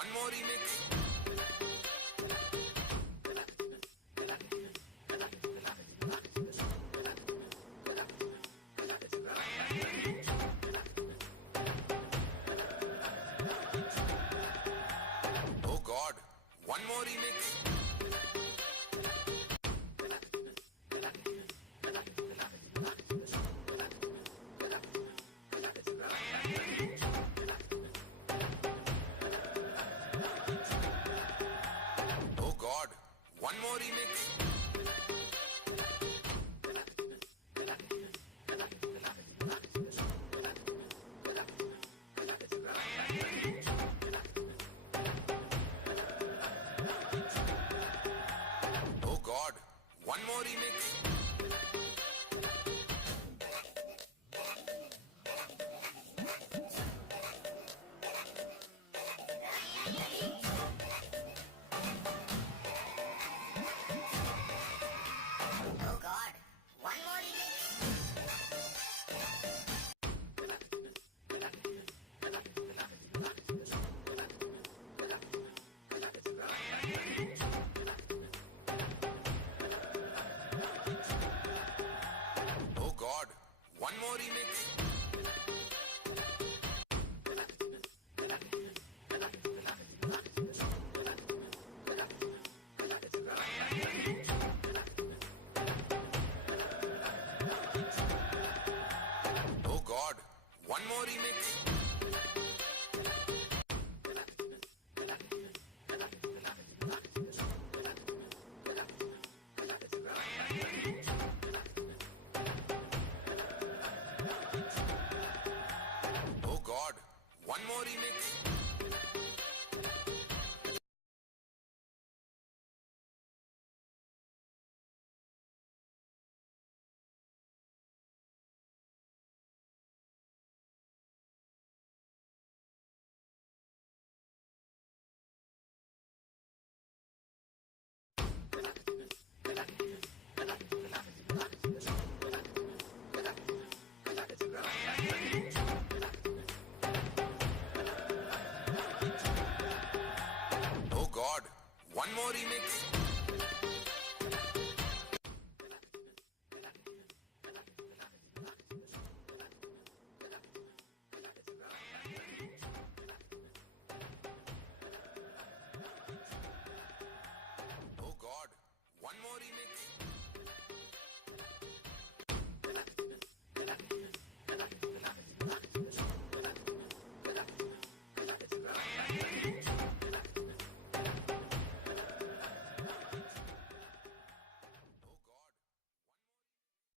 One more remix. Oh God, one more remix. Oh God, one more remix. Oh God, one more remix. Oh God, one more remix. Oh God, one more remix. Oh God, one more remix. Oh God, one more remix. Oh God, one more remix.